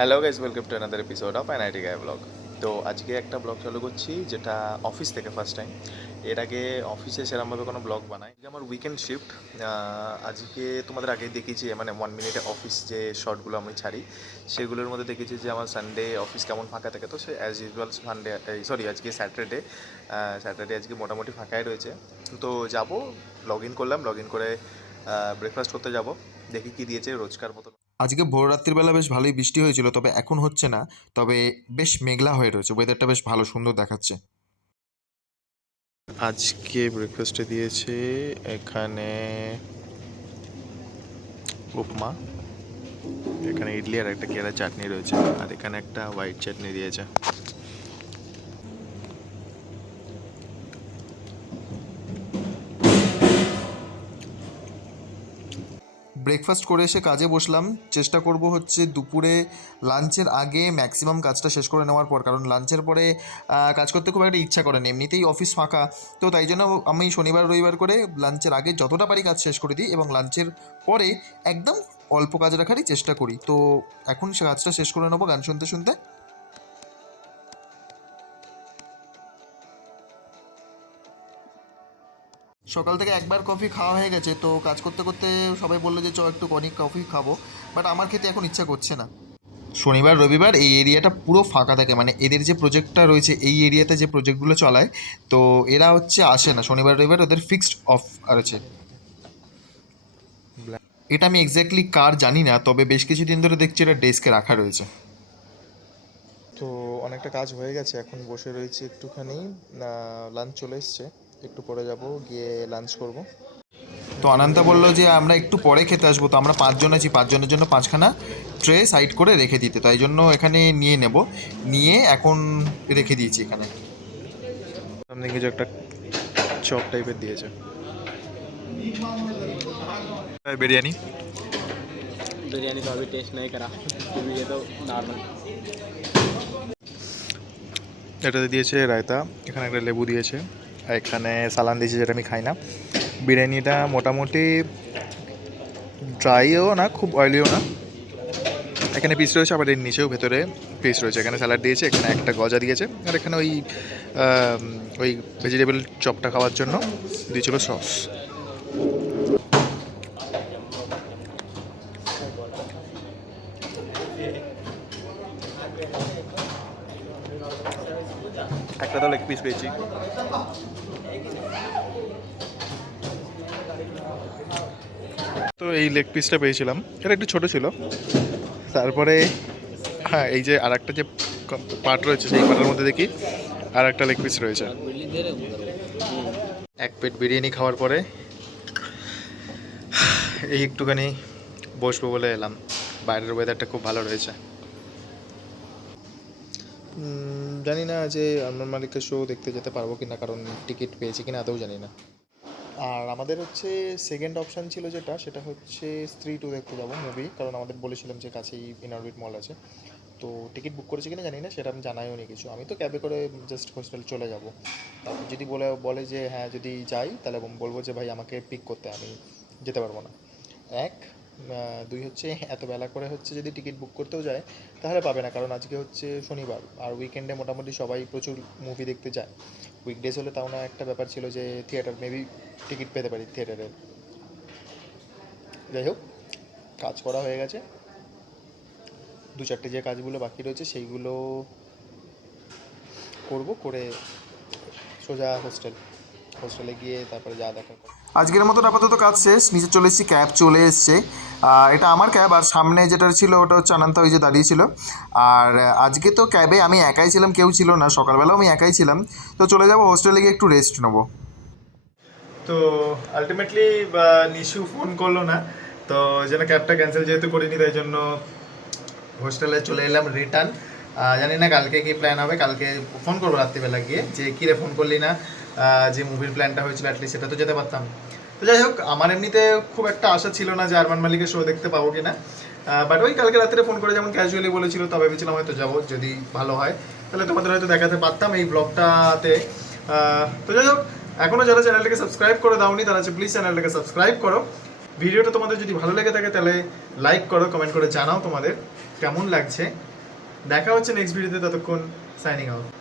Hello guys, welcome to another episode of NIT guy blog. তো আজকে একটা blog চালু করছি, যেটা অফিস থেকে ফার্স্ট টাইম। এর আগে অফিসে সেরকমভাবে কোনো ব্লগ বানাই। আমার উইকেন্ড শিফট। আজকে তোমাদের আগে দেখেছি, মানে 1 মিনিটে অফিস যে শর্টগুলো আমি ছাড়ি, সেগুলোর মধ্যে দেখেছি যে আমার সানডে অফিস কেমন ফাঁকা থাকে। তো সে অ্যাজ ইউজুয়াল সানডে, আজকে স্যাটারডে। স্যাটারডে আজকে মোটামুটি ফাঁকাই রয়েছে। তো যাব, লগ ইন করলাম, লগ ইন করে ব্রেকফাস্ট করতে যাব। দেখি কী দিয়েছে রোজকার মতো। আজকে ভোর রাত্রিবেলা বেশ ভালোই বৃষ্টি হয়েছিল, তবে এখন হচ্ছে না। তবে বেশ মেঘলা হয়ে রয়েছে, ওয়েদারটা বেশ ভালো সুন্দর দেখাচ্ছে। আজকে ব্রেকফাস্টে দিয়েছে এখানে উপমা, এখানে ইডলি আর একটা কেরা চাটনি রয়েছে, আর এখানে একটা হোয়াইট চাটনি দিয়েছে। ব্রেকফাস্ট করে এসে কাজে বসলাম। চেষ্টা করব হচ্ছে দুপুরে লাঞ্চের আগে ম্যাক্সিমাম কাজটা শেষ করে নেওয়ার পর, কারণ লাঞ্চের পরে কাজ করতে খুব একটা ইচ্ছা করে না, এমনিতেই অফিস ফাঁকা। তো তাই জন্য আমি শনিবার রবিবার করে লাঞ্চের আগে যতটা পারি কাজ শেষ করে দিই এবং লাঞ্চের পরে একদম অল্প কাজ রাখারই চেষ্টা করি। তো এখন সে কাজটা শেষ করে নেবো গান শুনতে শুনতে। সকাল থেকে একবার কফি খাওয়া হয়ে গেছে, তো কাজ করতে করতে সবাই বললো যে একটু অনেক কফি খাবো, বাট আমার খেতে এখন ইচ্ছা করছে না। শনিবার রবিবার এই এরিয়াটা পুরো ফাঁকা থাকে, মানে এদের যে প্রজেক্টটা রয়েছে এই এরিয়াতে যে প্রজেক্টগুলো চলায়, তো এরা হচ্ছে আসে না শনিবার রবিবার, ওদের ফিক্সড অফ আছে। এটা আমি এক্স্যাক্টলি কার জানি না, তবে বেশ কিছুদিন ধরে দেখছি এটা ডেস্কে রাখা রয়েছে। তো অনেকটা কাজ হয়ে গেছে, এখন বসে রয়েছি একটুখানি। লাঞ্চ চলে এসছে, একটু পরে যাব, গিয়ে লাঞ্চ করব। তো অনন্তা বললো যে আমরা একটু পরে খেতে আসবো, তো আমরা 5 জন আছি, 5 জনের জন্য 5খানা ট্রে সাইড করে রেখে দিতে, তাই জন্য এখানে নিয়ে নেব, নিয়ে এখন রেখে দিয়েছি এখানে। সামনে কিছু একটা চপ টাইপের দিয়েছে, বিরিয়ানি। बिरयानी तो अभी टेस्ट नहीं करा क्योंकि ये तो नॉर्मल। এটাতে দিয়েছে রায়তা, এখানে একটা লেবু দিয়েছে, আর এখানে সালান দিয়েছে যেটা আমি খাই না। বিরিয়ানিটা মোটামুটি ড্রাইও না, খুব অয়েলিও না। এখানে পিস রয়েছে, আবার এর নিচেও ভেতরে পিস রয়েছে। এখানে স্যালাড দিয়েছে, এখানে একটা গজা দিয়েছে, আর এখানে ওই ভেজিটেবল চপটা খাওয়ার জন্য দিয়েছিল সস। একটা তো লেগ পিস পেয়েছি। তো এই লেগ পিসটা পেয়েছিলাম, এটা একটু ছোটো ছিল। তারপরে হ্যাঁ, এই যে আর একটা যে পার্ট রয়েছে, সেই পার্টের মধ্যে দেখি আর একটা লেগ পিস রয়েছে। এক প্লেট বিরিয়ানি খাওয়ার পরে এই একটুখানি বসবো বলে এলাম। বাইরের ওয়েদারটা খুব ভালো রয়েছে। জানি না যে আরমান মালিকের শো দেখতে যেতে পারবো কি না, কারণ টিকিট পেয়েছি কিনা আদৌ জানি না। আর আমাদের হচ্ছে সেকেন্ড অপশান ছিল যেটা, সেটা হচ্ছে স্ত্রী 2 দেখতে যাবো মুভি, কারণ আমাদের বলেছিলাম যে কাছেই ইনঅরবিট মল আছে। তো টিকিট বুক করেছি কিনা জানি না, সেটা আমি জানাইও নি কিছু। আমি তো ক্যাবে করে জাস্ট হোস্টেল চলে যাব। তারপর যদি বলে যে হ্যাঁ যদি যাই, তাহলে বলবো যে ভাই আমাকে পিক করতে, আমি যেতে পারবো না। এক, দুই হচ্ছে এত বেলা করে হচ্ছে যদি টিকিট বুক করতেও যায় তাহলে পাবে না, কারণ আজকে হচ্ছে শনিবার, আর উইকেন্ডে মোটামুটি সবাই প্রচুর মুভি দেখতে যায়। উইকডেজ হলে তাও না একটা ব্যাপার ছিল যে থিয়েটার মেবি টিকিট পেতে পারি থিয়েটারের। যাই হোক, কাজ করা হয়ে গেছে, 2-4টে যে কাজগুলো বাকি রয়েছে সেইগুলো করব, করে সোজা হোস্টেলে গিয়ে তারপরে যা দেখা করব। আজকের মতন আপাতত কাজ শেষ, নিচে চলে এসেছি, ক্যাব চলে এসছে। এটা আমার ক্যাব, আর সামনে যেটা ছিল ওটা হচ্ছে অনন্তা, ওই যে দাঁড়িয়েছিল। আর আজকে তো ক্যাবে আমি একাই ছিলাম, কেউ ছিল না, সকালবেলাও আমি একাই ছিলাম। তো চলে যাব হোস্টেলে গিয়ে একটু রেস্ট নেবো। তো আলটিমেটলি নিশু ফোন করলো না, তো যেন ক্যাবটা ক্যান্সেল যেহেতু করিনি, তাই জন্য হোস্টেলে চলে এলাম রিটার্ন। জানি না কালকে কি প্ল্যান হবে, কালকে ফোন করবো রাত্রিবেলা গিয়ে যে কী রে ফোন করলি না, যে মুভির প্ল্যানটা হয়েছিল অ্যাটলিস্ট সেটা তো যেতে পারতাম। তো যাই হোক, আমার এমনিতে খুব একটা আশা ছিল না যে আরমান মালিকের শো দেখতে পাবো কি না, বাট ওই কালকে রাত্রে ফোন করে যেমন ক্যাজুয়ালি বলেছিল, তবে ভেবেছিলাম হয়তো যাবো, যদি ভালো হয় তাহলে তোমাদের হয়তো দেখাতে পারতাম এই ব্লগটাতে। তো যাই হোক, এখনও যারা চ্যানেলটাকে সাবস্ক্রাইব করে দাওনি তারা প্লিজ চ্যানেলটাকে সাবস্ক্রাইব করো। ভিডিওটা তোমাদের যদি ভালো লেগে থাকে তাহলে লাইক করো, কমেন্ট করে জানাও তোমাদের কেমন লাগছে। দেখা হচ্ছে নেক্সট ভিডিওতে, ততক্ষণ সাইনিং আউট।